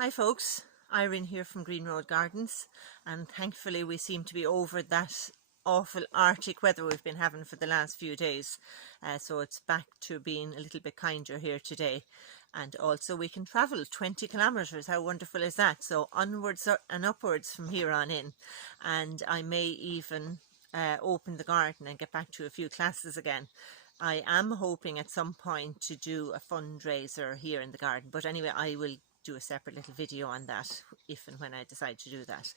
Hi folks, Irene here from Green Road Gardens, and thankfully we seem to be over that awful Arctic weather we've been having for the last few days, so it's back to being a little bit kinder here today. And also we can travel 20 kilometres, how wonderful is that? So onwards and upwards from here on in, and I may even open the garden and get back to a few classes again. I am hoping at some point to do a fundraiser here in the garden, but anyway, I will do a separate little video on that if and when I decide to do that.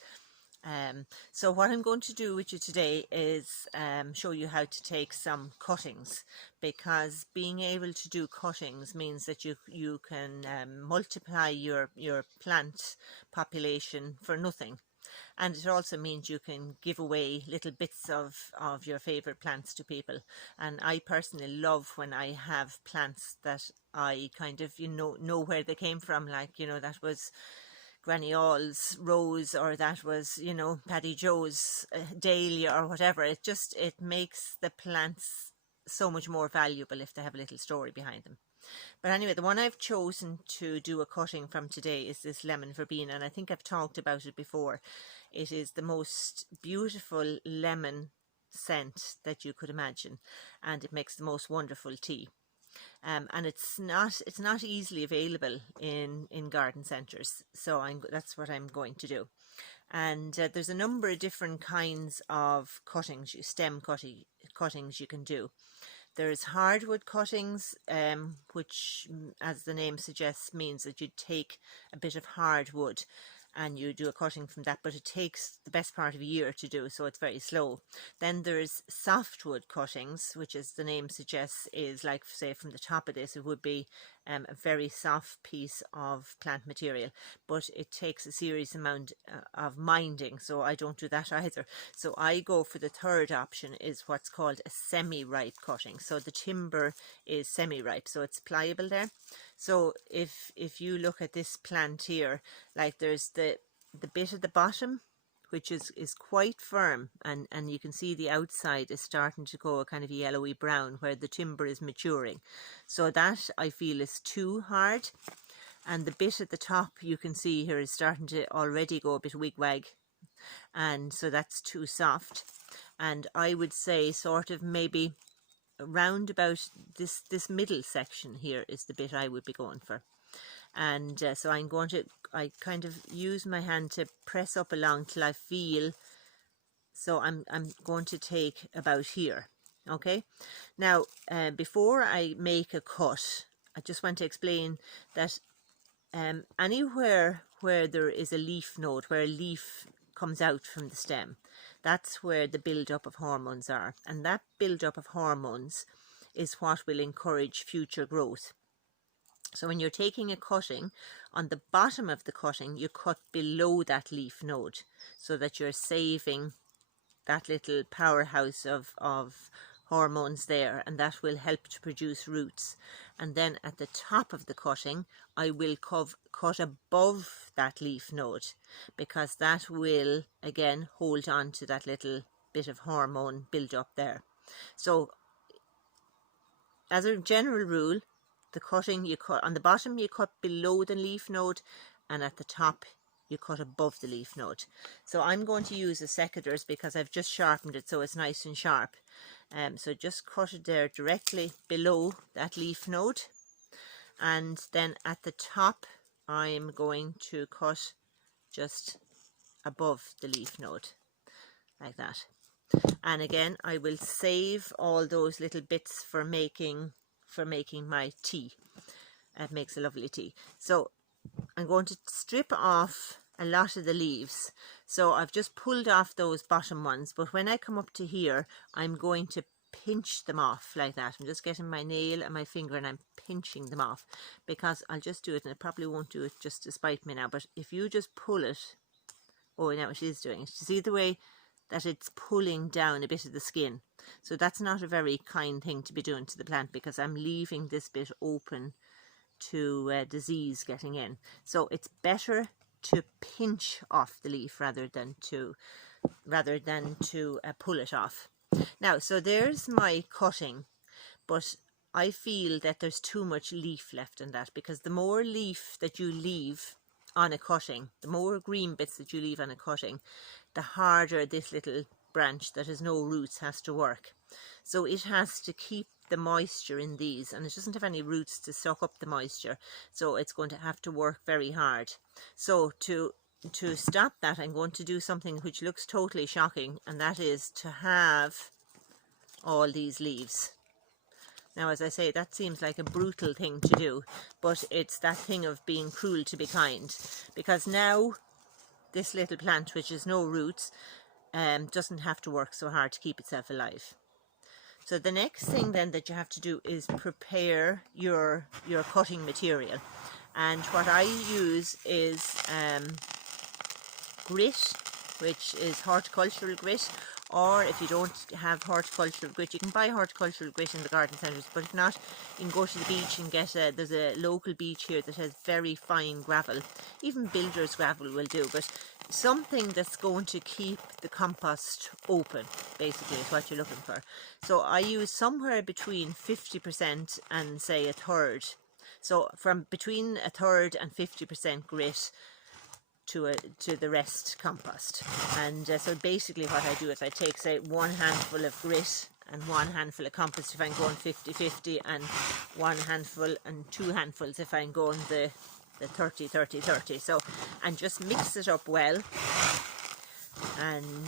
So what I'm going to do with you today is show you how to take some cuttings, because being able to do cuttings means that you can multiply your plant population for nothing. And it also means you can give away little bits of your favourite plants to people. And I personally love when I have plants that I kind of, know where they came from. Like, that was Granny All's rose, or that was, Paddy Joe's dahlia or whatever. It makes the plants so much more valuable if they have a little story behind them. But anyway, the one I've chosen to do a cutting from today is this lemon verbena, and I think I've talked about it before. It is the most beautiful lemon scent that you could imagine, and it makes the most wonderful tea. And it's not easily available in garden centres, so that's what I'm going to do. And there's a number of different kinds of cuttings, stem cuttings you can do. There's hardwood cuttings, which, as the name suggests, means that you take a bit of hardwood and you do a cutting from that, but it takes the best part of a year to do, so it's very slow. Then there's softwood cuttings, which, as the name suggests, is like, say, from the top of this, it would be a very soft piece of plant material, but it takes a serious amount of minding, so I don't do that either. So I go for the third option, is what's called a semi-ripe cutting. So the timber is semi-ripe, so it's pliable there. So if you look at this plant here, like, there's the bit at the bottom which is quite firm, and you can see the outside is starting to go a kind of yellowy brown where the timber is maturing. So that, I feel, is too hard. And the bit at the top, you can see here, is starting to already go a bit wig-wag, and so that's too soft. And I would say sort of maybe around about this middle section here is the bit I would be going for. And so I kind of use my hand to press up along till I feel, so I'm going to take about here. Okay, now before I make a cut, I just want to explain that anywhere where there is a leaf node, where a leaf comes out from the stem, that's where the build-up of hormones are, and that build-up of hormones is what will encourage future growth. So when you're taking a cutting, on the bottom of the cutting, you cut below that leaf node, so that you're saving that little powerhouse of hormones there, and that will help to produce roots. And then at the top of the cutting, I will cut above that leaf node, because that will again hold on to that little bit of hormone build up there. So as a general rule, the cutting, you cut on the bottom, you cut below the leaf node, and at the top you cut above the leaf node. So I'm going to use a secateurs because I've just sharpened it so it's nice and sharp. So just cut it there directly below that leaf node, and then at the top I'm going to cut just above the leaf node, like that. And again, I will save all those little bits for making my tea. It makes a lovely tea. So I'm going to strip off a lot of the leaves. So I've just pulled off those bottom ones, but when I come up to here, I'm going to pinch them off like that. I'm just getting my nail and my finger and I'm pinching them off, because I'll just do it, and it probably won't do it just to spite me now, but if you just pull it, oh, now it is doing it. You see the way that it's pulling down a bit of the skin? So that's not a very kind thing to be doing to the plant, because I'm leaving this bit open to disease getting in. So it's better to pinch off the leaf rather than to pull it off. Now, so there's my cutting, but I feel that there's too much leaf left in that, because the more leaf that you leave on a cutting, the more green bits that you leave on a cutting, the harder this little branch that has no roots has to work. So it has to keep the moisture in these, and it doesn't have any roots to soak up the moisture, so it's going to have to work very hard. So to stop that, I'm going to do something which looks totally shocking, and that is to have all these leaves. Now, as I say, that seems like a brutal thing to do, but it's that thing of being cruel to be kind, because now this little plant, which has no roots, doesn't have to work so hard to keep itself alive. So the next thing then that you have to do is prepare your cutting material. And what I use is grit, which is horticultural grit, or if you don't have horticultural grit, you can buy horticultural grit in the garden centres, but if not, you can go to the beach and get there's a local beach here that has very fine gravel. Even builder's gravel will do, but something that's going to keep the compost open, basically, is what you're looking for. So I use somewhere between 50% and say a third. So from between a third and 50% grit to the rest compost. And so basically what I do is I take, say, 1 handful of grit and 1 handful of compost if I'm going 50-50, and 1 handful and 2 handfuls if I'm going the 30-30-30. So, and just mix it up well, and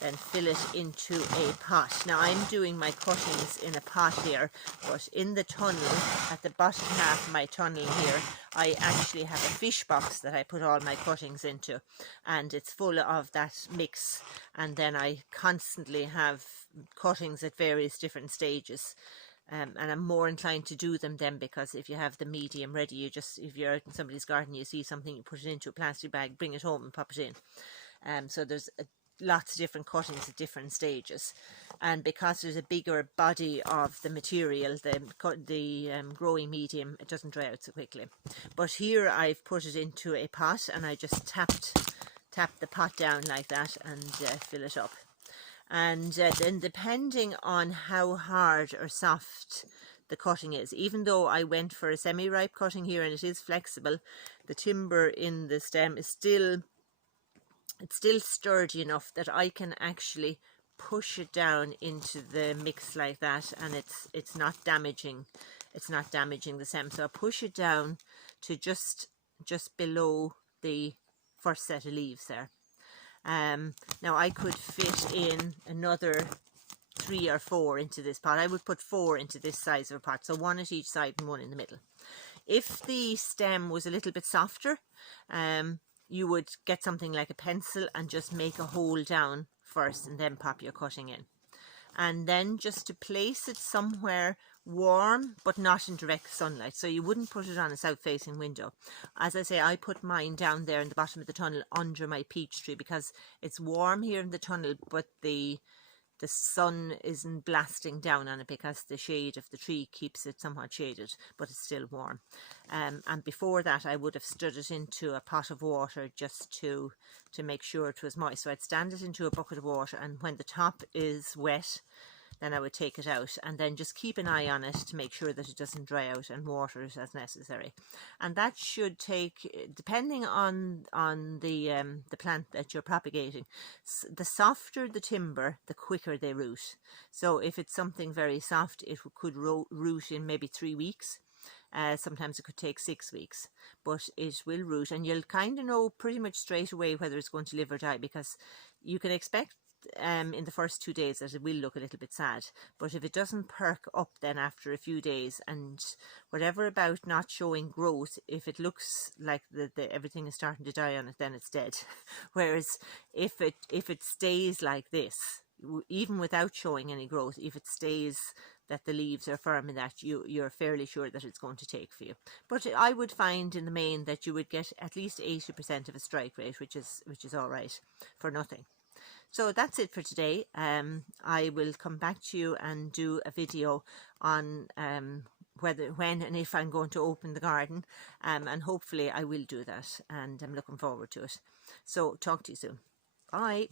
then fill it into a pot. Now I'm doing my cuttings in a pot here, but in the tunnel, at the bottom half of my tunnel here, I actually have a fish box that I put all my cuttings into, and it's full of that mix, and then I constantly have cuttings at various different stages. And I'm more inclined to do them then, because if you have the medium ready, you just, if you're out in somebody's garden, you see something, you put it into a plastic bag, bring it home and pop it in. So there's lots of different cuttings at different stages, and because there's a bigger body of the material, the growing medium, it doesn't dry out so quickly. But here I've put it into a pot, and I just tap the pot down like that and fill it up. And then depending on how hard or soft the cutting is, even though I went for a semi-ripe cutting here and it is flexible, the timber in the stem is still sturdy enough that I can actually push it down into the mix like that, and it's not damaging the stem. So I push it down to just below the first set of leaves there. Now I could fit in another 3 or 4 into this pot. I would put 4 into this size of a pot, so 1 at each side and 1 in the middle. If the stem was a little bit softer, you would get something like a pencil and just make a hole down first, and then pop your cutting in. And then just to place it somewhere warm but not in direct sunlight, so you wouldn't put it on a south facing window. As I say, I put mine down there in the bottom of the tunnel under my peach tree, because it's warm here in the tunnel, but the sun isn't blasting down on it, because the shade of the tree keeps it somewhat shaded, but it's still warm. And before that I would have stood it into a pot of water just to make sure it was moist. So I'd stand it into a bucket of water, and when the top is wet, then I would take it out, and then just keep an eye on it to make sure that it doesn't dry out, and water it as necessary. And that should take, depending on the plant that you're propagating, the softer the timber, the quicker they root. So if it's something very soft, it could root in maybe 3 weeks. Sometimes it could take 6 weeks, but it will root, and you'll kind of know pretty much straight away whether it's going to live or die, because you can expect in the first 2 days that it will look a little bit sad, but if it doesn't perk up then after a few days, and whatever about not showing growth, if it looks like everything is starting to die on it, then it's dead. Whereas if it stays like this, even without showing any growth, if it stays that the leaves are firm and that you're fairly sure that it's going to take for you. But I would find in the main that you would get at least 80% of a strike rate, which is all right for nothing. So that's it for today. I will come back to you and do a video on when and if I'm going to open the garden, and hopefully I will do that, and I'm looking forward to it. So talk to you soon. Bye.